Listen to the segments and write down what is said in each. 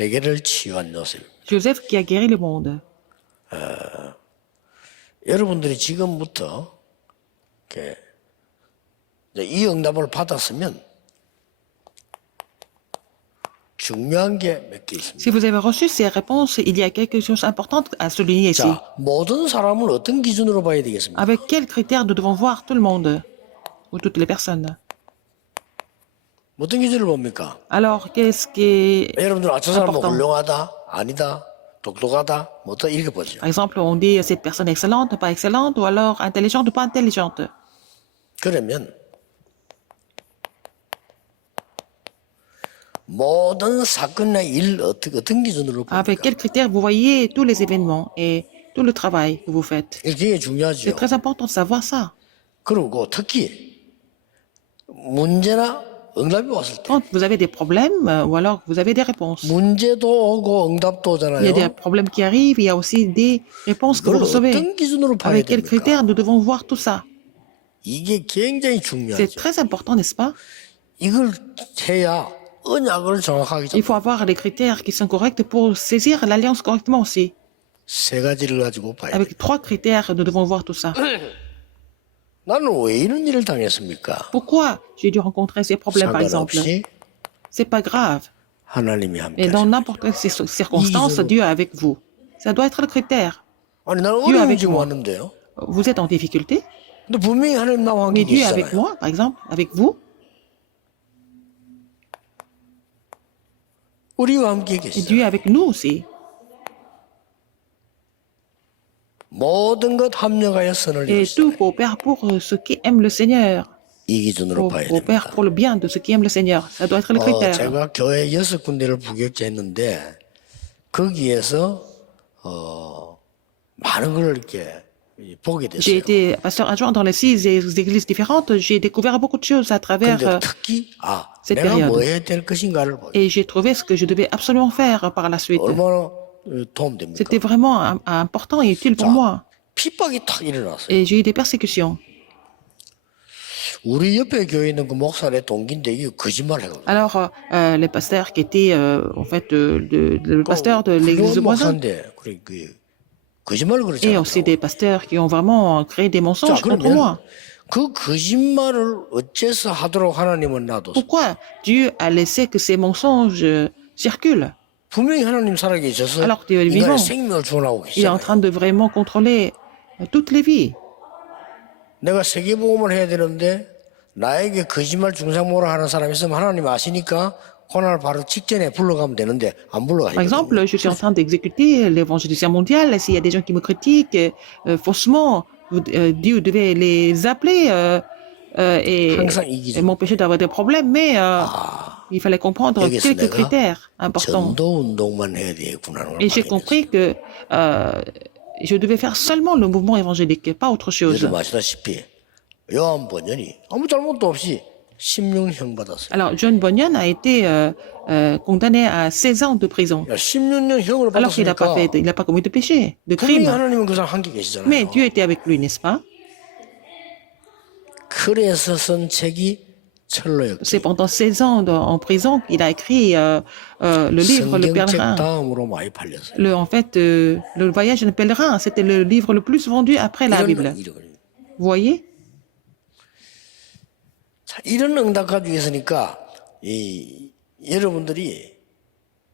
세계를 치유한 요셉입니다. Joseph qui a guéri le monde. 여러분들이 지금부터 이렇게 이제 이 응답을 받았으면 중요한 게 몇 개 있습니다. Si vous avez reçu ces réponses, il y a quelque chose d'important à souligner ici. 자, 모든 사람을 어떤 기준으로 봐야 되겠습니까? Avec quels critères nous devons voir tout le monde ou toutes les personnes? 어떤 기준을 봅니까? Alors, qu'est-ce qui est 여러분들 저 사람은 important? 훌륭하다, 아니다, 똑똑하다, 뭐 또 이렇게 보죠. Par exemple, on dit cette personne est excellente, pas excellente, ou alors intelligente ou pas intelligente. 그러면 모든 사건이나 일 어떤 기준으로 Avec 봅니까? quels critères vous voyez tous les événements et tout le travail que vous faites? 이게 굉장히 중요하죠. C'est très important de savoir ça. 그리고 특히 문제나 응답이 왔을 때 Quand vous avez des problèmes ou alors que vous avez des réponses. 문제도 오고 응답도 Il y a des 오잖아요. problèmes qui arrivent, il y a aussi des réponses que vous 그걸 recevez. 어떤 기준으로 봐야 Avec quels 됩니까? critères nous devons voir tout ça? 이게 굉장히 C'est 중요하죠. très important, n'est-ce pas? 이걸 해야 언약을 정확하게 Il 잡. faut avoir les critères qui sont corrects pour saisir l'alliance correctement aussi. 세 가지를 가지고 봐야 돼. Avec 3 critères, nous devons voir tout ça. 나는 왜 이런 일을 당했습니까? Pourquoi j'ai dû rencontrer ces problèmes, par exemple? 상관없이 C'est pas grave. 하나님이 함께. Et dans n'importe quelle circonstance, Dieu est avec vous. Ça doit être le critère. 아니 나는 Dieu 어려움 avec 지금 moi. 왔는데요. Vous êtes en difficulté, 근데 분명히 하나님 나와 함께 mais Dieu est avec 계시잖아요. moi, par exemple, avec vous. 우리와 함께 Et 계시죠. Dieu est avec nous aussi. 모든 것 합력하여 선을 Et 이루시다. tout coopère pour ceux qui aiment le Seigneur. 이 기준으로 봐야 Coopère 됩니다. pour le bien de ceux qui aiment le Seigneur. Ça doit être le critère. 제가 교회 6군데를 부격제했는데 거기에서 많은 걸 이렇게 보게 J'ai 됐어요. été pasteur adjoint dans les 6 églises différentes. J'ai découvert beaucoup de choses à travers 근데 특히 cette 내가 période. 뭐 해야 될 것인가를 보여. et j'ai trouvé ce que je devais absolument faire par la suite. 얼마나 도움됩니까? C'était vraiment important et utile pour moi. 핍박이 탁 일어났어요. Et j'ai eu des persécutions. 우리 옆에 교회에 있는 그 목사의 동기인데 이게 거짓말해요. Alors, les pasteurs qui étaient en fait le pasteur de l'église 훌륭한 voisine 목사인데 그래 그 거짓말을 et 그러잖아요. aussi des pasteurs qui ont vraiment créé des 자, mensonges contre moi. 그러면 그 거짓말을 어째서 하도록 하나님은 놔뒀어? Pourquoi Dieu a laissé que ces mensonges circulent 분명히 하나님 살아계셔서 Alors que Dieu est 인간의 vivant. 생명을 주원하고 Il est en 계시잖아요. train de vraiment contrôler toutes les vies. 내가 세계복음을 해야 되는데 나에게 거짓말 중상모를 하는 사람이 있으면 하나님 아시니까 고난을 바로 직전에 불러가면 되는데 안 Par 불러가요. exemple, je suis en train d'exécuter l'évangélisation mondiale. S'il y a des gens qui me critiquent faussement, Dieu devait les appeler et 항상 이 기준. m'empêcher d'avoir des problèmes. Mais il fallait comprendre 여기서 quelques 내가 critères importants. 전도 운동만 해야 되겠구나. Et j'ai compris que je devais faire seulement le mouvement évangélique, pas autre chose. 여러분 아시다시피 요한 번연이 아무 잘못도 없이 16형 받았어요. Alors, John Bunyan a été condamné à 16 ans de prison. 16년 형을 Alors qu'il n'a pas 받았으니까 il n'a pas commis de péché, de 분명히 crime. 하나님은 그 사람 함께 Mais 계시잖아요. Dieu était avec lui, n'est-ce pas? 그래서 쓴 책이 철로역. C'est pendant 16 ans en prison qu'il a écrit le livre Le 성경책 Pèlerin. 다음으로 많이 팔렸어요. En fait, le voyage d'un pèlerin, c'était le livre le plus vendu après la Bible. Vous voyez? 자, 이런 응답 가지고 있으니까 여러분들이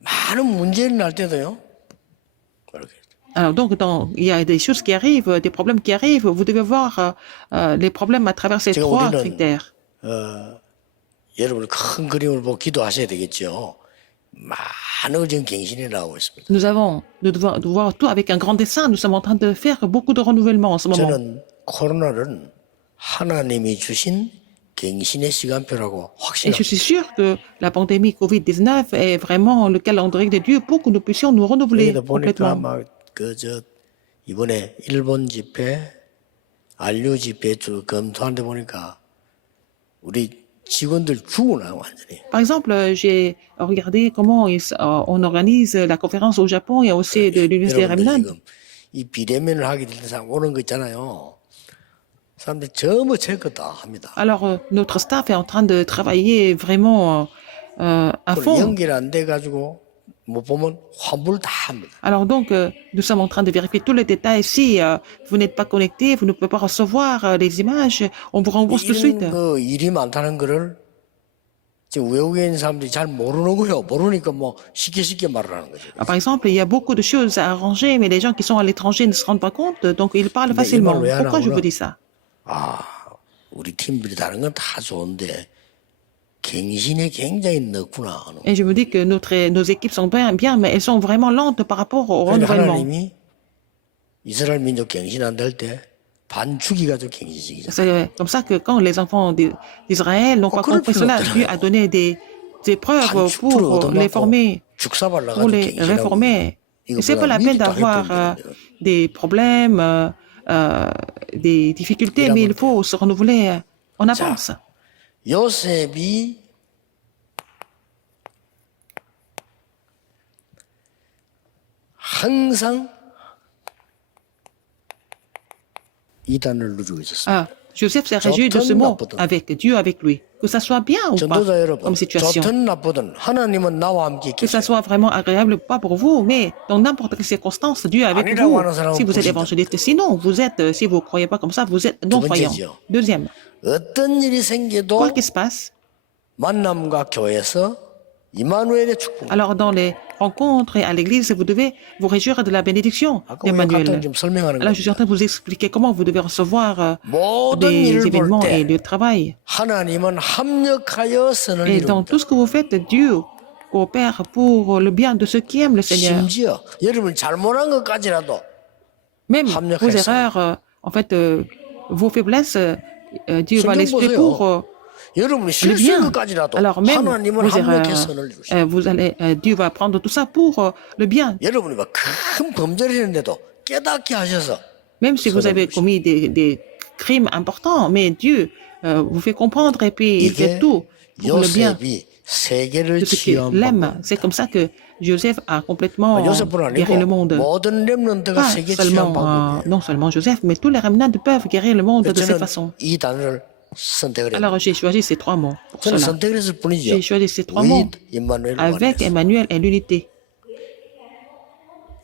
많은 문제를 날 때도요. 이렇게 Alors donc, il y a des choses qui arrivent, des problèmes qui arrivent. Vous devez voir les problèmes à travers ces 제가 3 우리는 critères. 여러분 큰 그림을 보고 기도하셔야 되겠죠. 많은 지금 갱신이 나오고 있습니다. Nous devons voir tout avec un grand dessein. Nous sommes en train de faire beaucoup de renouvellement en ce moment. 저는 코로나를 하나님이 주신 갱신의 시간표라고 Et 확신합니다. je suis sûr que la pandémie Covid-19 est vraiment le calendrier de Dieu pour que nous puissions nous renouveler 여기다 보니까 complètement. 막그저 이번에 일본 집회, 안류 집회 쭉 검토하는데 보니까 우리 직원들 죽어나 완전히. Par exemple, j'ai regardé comment on organise la conférence au Japon et aussi de l'Université 여러분들 Remnan. 지금 이 비대면을 하게 될 때 오는 거 있잖아요. 사람들이 전부 체크 다 합니다. Alors, notre staff est en train de travailler vraiment à 그걸 fond. 연결 안 돼 가지고 못 보면 환불 다 합니다. Alors donc, nous sommes en train de vérifier tous les détails. Si vous n'êtes pas connecté, vous ne pouvez pas recevoir les images, on vous rembourse tout de suite. 이런 그 일이 많다는 거를 지금 외국에 있는 사람들이 잘 모르는 거예요. 모르니까 뭐 쉽게 말을 하는 거죠. Par exemple, il y a beaucoup de choses à arranger, mais les gens qui sont à l'étranger ne se rendent pas compte, donc ils parlent Mais facilement. il m'a Pourquoi je loué vous dis ça? 아, 우리 팀들이 다른 건 다 좋은데 갱신이 굉장히 늦구나. Et je me dis que nos équipes sont bien, mais elles sont vraiment lentes par rapport au 그러니까 renouvellement. 하나님이 이스라엘 민족 갱신 안 될 때 반죽이 가지고 갱신시키잖아요. C'est comme ça que quand les enfants d'Israël n'ont pas 그럴 compris 필요 cela, 없잖아요. Dieu a donné des preuves 반죽으로 pour les 얻어맞고 former, 죽사 pour 발라가지고 les 갱신하고 réformer. Et c'est pas 이거보다 la peine 미리 다 d'avoir 했던 des problèmes, des difficultés, mais il faut se renouveler en avance. 요셉이 항상 이단을 누리고 있었어요. Joseph s'est réjoui de ce mot, avec Dieu avec lui. Que ça soit bien ou pas 전도자 여러분, comme situation. 좋든 나쁘든 하나님은 나와 함께 Que ça 계세요. soit vraiment agréable ou pas pour vous, mais dans n'importe quelle circonstance, Dieu est avec 아니라고 vous. 하는 사람은 Si vous êtes 불신자. évangéliste, sinon vous êtes, si vous ne croyez pas comme ça, vous êtes non-croyant. 번째죠. Deuxième, 어떤 일이 quoi 생겨도 qu'il se passe, 만남과 교회에서 이마누엘의 축복. alors dans les rencontres et à l'église, vous devez vous réjouir de la bénédiction 아까 우리가 d'Emmanuel. 간단히 좀 설명하는 Alors je suis en 겁니다. train de vous expliquer comment vous devez recevoir 모든 des 일을 볼 événements et 때 le travail. 하나님은 합력하여 선을 Et dans 이룬다. tout ce que vous faites, Dieu coopère pour le bien de ceux qui aiment le Seigneur. 심지어 여러분 잘못한 것까지라도 Même 합력하여 vos 선을. erreurs, en fait, vos faiblesses, Dieu va 성경 les supprimer 보세요. pour 여러분이 le 실수한 bien. 것까지라도 Alors même 하나님은 vos erreurs, 합력해 선을 이루시다. Dieu va prendre tout ça pour le bien. 여러분이 막 큰 범죄를 했는데도 깨닫게 하셔서 Même si vous 선을 avez 이루시다. commis des crimes importants, mais Dieu vous fait comprendre et puis il fait 이게 tout pour le bien 요셉이 세계를 de ce qu'il 치유한 aime. 방법. C'est comme ça que Joseph a complètement 요셉뿐 guéri le 아니고 monde. 모든 렘넌트가 Pas 세계 치유한 seulement, 방법이에요. non seulement Joseph, mais tous les remnants peuvent guérir le monde de cette 저는 façon. 이 단어를 선택을 했어요. Alors j'ai choisi ces trois mots pour 저는 cela. 선택을 했을 뿐이죠. J'ai choisi ces trois mots with 임마누엘 avec 원에서. Emmanuel et l'unité.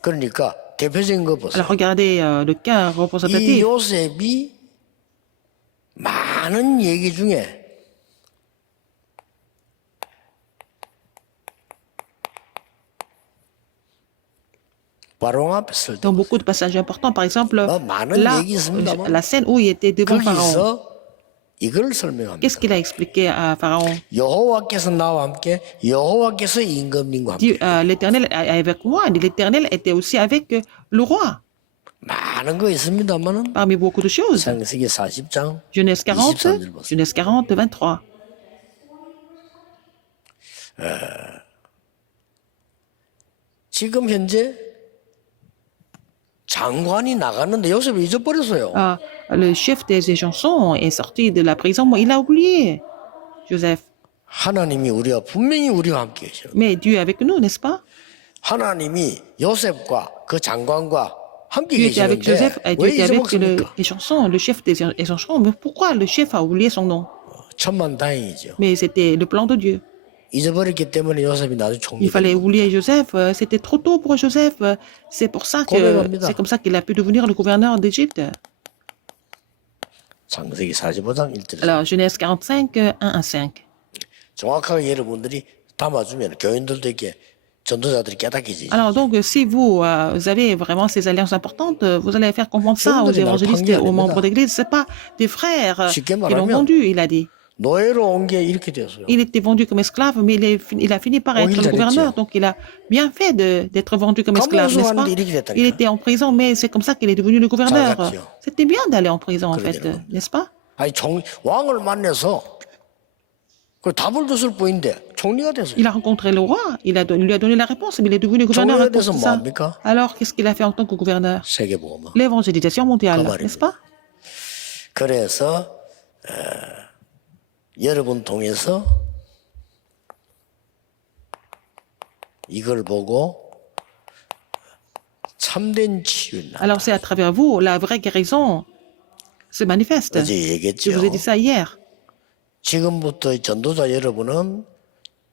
그러니까 대표적인 거 보세요. Alors regardez le cas 이 représentatif. 요셉이 많은 얘기 중에 바로 앞에 설 때 Dans beaucoup de passages importants, par exemple, 많은 là, 얘기 있습니다만 la scène où il était devant Pharaon. 거기서 이걸 설명합니다. Qu'est-ce qu'il a expliqué à Pharaon? 여호와께서 나와 함께 여호와께서 임금님과 함께 L'Éternel est avec moi. L'Éternel était aussi avec le roi. 많은 거 있습니다만은 Parmi beaucoup de choses. 창세기 40장 Genèse 40, 23절 보세요. Genèse 40, 23. 지금 현재 장관이 나갔는데 요셉을 잊어버렸어요. Le chef des échansons est sorti de la prison. Il a oublié Joseph. 하나님이 분명히 우리와 함께 계셔. Mais Dieu est avec nous, n'est-ce pas? 하나님이 요셉과 그 장관과 함께 Dieu était avec 계시는데 Joseph et Dieu 왜 était avec 잊어먹습니까? l'échanson, le chef des échansons. Mais pourquoi le chef a oublié son nom? 천만다행이죠. Mais c'était le plan de Dieu. 잊어버렸기 때문에 요셉이 나중에 Il fallait 총리. oublier Joseph. C'était trop tôt pour Joseph. C'est pour ça que 고백합니다. c'est comme ça qu'il a pu devenir le gouverneur d'Égypte. 창세기 45장 1절에서 Alors, Genèse 45, 1 à 5. 정확하게 여러분들이 담아주면 교인들도 이렇게 전도자들이 깨닫기지. Alors, donc, si vous avez vraiment ces alliances importantes, vous allez faire comprendre ça aux Frères, évangélistes et aux membres 아닙니다. d'église. Ce pas des frères 쉽게 qui l'ont 말하면 vendu, il a dit. 노예로 온 게 이렇게 되었어요. Il était vendu comme esclave, mais il a fini par Oh, être il le a gouverneur. été. Donc, il a bien fait d'être vendu comme esclave, n'est-ce pas? 감옥에 이렇게 됐다니까. Il était en prison, mais c'est comme ça qu'il est devenu le gouverneur. 잘갔지요. C'était bien d'aller en prison, en 그래야 fait, 되는 겁니다. n'est-ce pas? 아니 왕을 만나서 그 답을 줬을 뿐인데 총리가 됐어요. Il a rencontré le roi, lui a donné la réponse, mais il est devenu gouverneur à cause de ça. 뭡니까? Alors, qu'est-ce qu'il a fait en tant que gouverneur? 세계복음화. L'évangélisation mondiale, 말입니다. n'est-ce pas? 그래서 여러분 통해서 이걸 보고 참된 치유는 Alors, c'est à travers vous, la vraie guérison se manifeste. 어제 Je 얘기했죠. vous ai dit ça hier. 지금부터 전도자 여러분은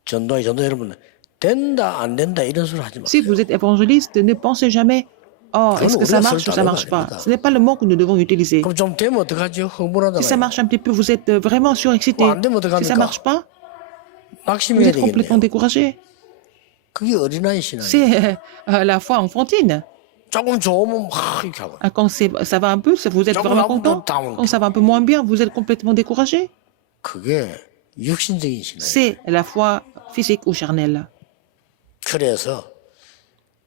전도 여러분은 된다 안 된다 이런 소리 하지 Si 마세요. vous êtes évangéliste, ne pensez jamais, oh, est-ce que ça marche ou ça marche pas? Ce n'est pas le mot que nous devons utiliser. 그럼 좀 되면 어떡하죠? 흥분하다가 Si ça marche un petit peu, vous êtes vraiment surexcité. 안 되면 Si ça 어떡합니까? marche pas, vous 낙심해야 êtes complètement 되겠네요. découragé. 그게 어린아이 신앙이에요. C'est la foi enfantine. 조금 좋으면 막 이렇게 하고 Quand ça va un peu, vous êtes vraiment content. Quand ça va un peu moins bien, vous êtes complètement découragé. 그게 육신적인 신앙이에요. C'est la foi physique ou charnelle. 그래서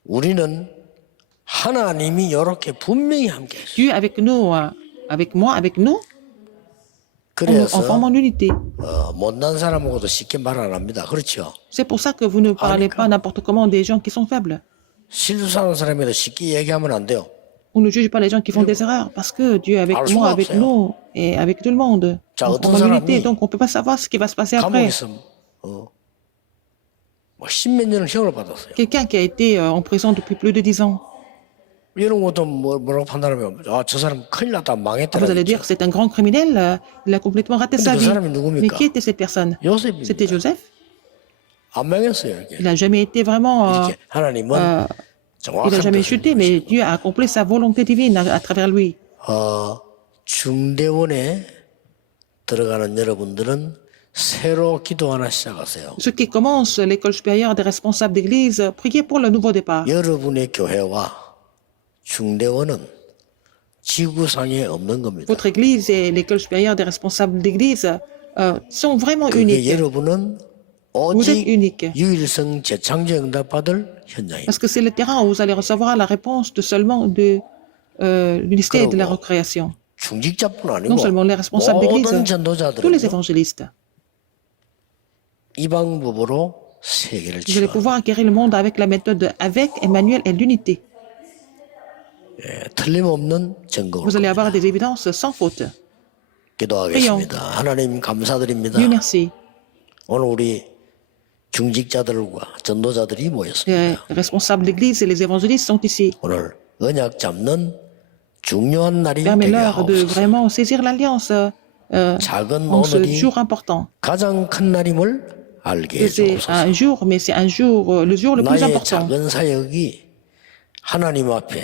우리는 하나님이 이렇게 분명히 함께 했어요. Dieu avec nous, avec moi, avec nous, on 그래서 forme en unité. 못난 사람하고도 쉽게 말 안 합니다. 그렇죠? C'est pour ça que vous ne parlez pas n'importe comment des gens qui sont faibles. 실수하는 사람에도 쉽게 얘기하면 안 돼요. On ne juge pas les gens qui font des erreurs parce que Dieu est avec Alors, moi, souvent, avec c'est- nous et avec tout le monde. 자, On 어떤 forme en unité, 사람이 donc on ne peut pas savoir ce qui va se passer 감옥에 après. 있으면 뭐 십몇 년을 형을 받았어요. Quelqu'un qui a été en prison depuis plus de 10 ans, 이런 것도 뭐라고 판단하면 저 사람 큰일 났다 망했다. vous allez dire c'est un grand criminel, il a complètement raté sa 그 vie. 사람이 Mais 누굽니까? qui était cette personne? 요셉입니다. C'était Joseph. 안 망했어요. 이렇게. Il n'a jamais été vraiment, 이렇게 하나님은 il n'a 정확한 jamais 뜻을 chuté, mais Dieu a accompli sa volonté divine à travers lui. 중대원에 들어가는 여러분들은 새로 기도 하나 시작하세요. Ceux qui commencent l'école supérieure des responsables d'église, priez pour le nouveau départ. 여러분의 교회와 중대원은 지구상에 없는 겁니다. Votre église et l'école supérieure des responsables d'église sont vraiment 그게 uniques. 여러분은 Vous êtes 오직 unique. 유일성 재창조 응답 받을 현장입니다. Parce que c'est le terrain où vous allez recevoir la réponse de seulement de l'unité de la recréation. 중직자뿐 아니고 Non seulement les responsables d'église, 모든 tous les 전도자들은 évangélistes. 이 방법으로 세계를 Vous allez 치유하는 pouvoir acquérir le monde avec la méthode avec Emmanuel et l'unité. 틀림없는 증거를 Vous allez 겁니다. avoir des évidences sans faute. 기도하겠습니다. 하나님 감사드립니다. Dieu merci. 오늘 우리 중직자들과 전도자들이 Les 모였습니다. responsables d'église et les évangélistes sont ici. 오늘 언약 잡는 중요한 날이 되게 Permets-leur de 하옵소서. vraiment saisir l'alliance 작은 en ce 오늘이 jour important. 가장 큰 날임을 알게 C'est 해주옵소서. un jour, mais c'est un jour, le jour le plus 나의 important. 작은 사역이 하나님 앞에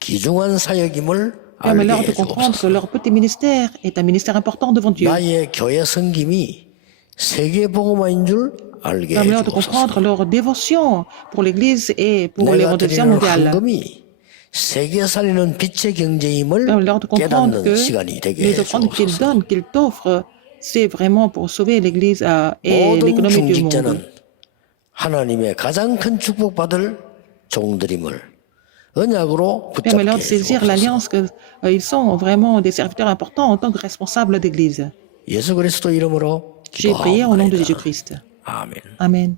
귀중한 사역임을 알게 Permets-leur de comprendre que 해주옵소서. leur petit ministère est un ministère important devant Dieu. 나의 교회 섬김이 세계복음화인 줄 알게 Permets-leur de 해주옵소서. comprendre leur dévotion pour l'Église et pour 내가 l'évangélisation 드리는 mondiale. 헌금이 세계 살리는 빛의 경제임을 Permets-leur de comprendre 깨닫는 que 시간이 되게 les offrandes qu'ils 해주옵소서. donnent, qu'ils t'offrent, c'est vraiment pour sauver l'Église et 모든 l'économie du monde. 중직자는 하나님의 가장 큰 축복받을 종들임을 언약으로 붙잡게 Permets-leur de saisir 해주옵소서. l'alliance qu'ils sont vraiment des serviteurs importants en tant que responsables d'Église. 예수 그리스도 이름으로 J'ai prié au nom de 기도하옵나이다. Jésus-Christ. 아멘. Amen.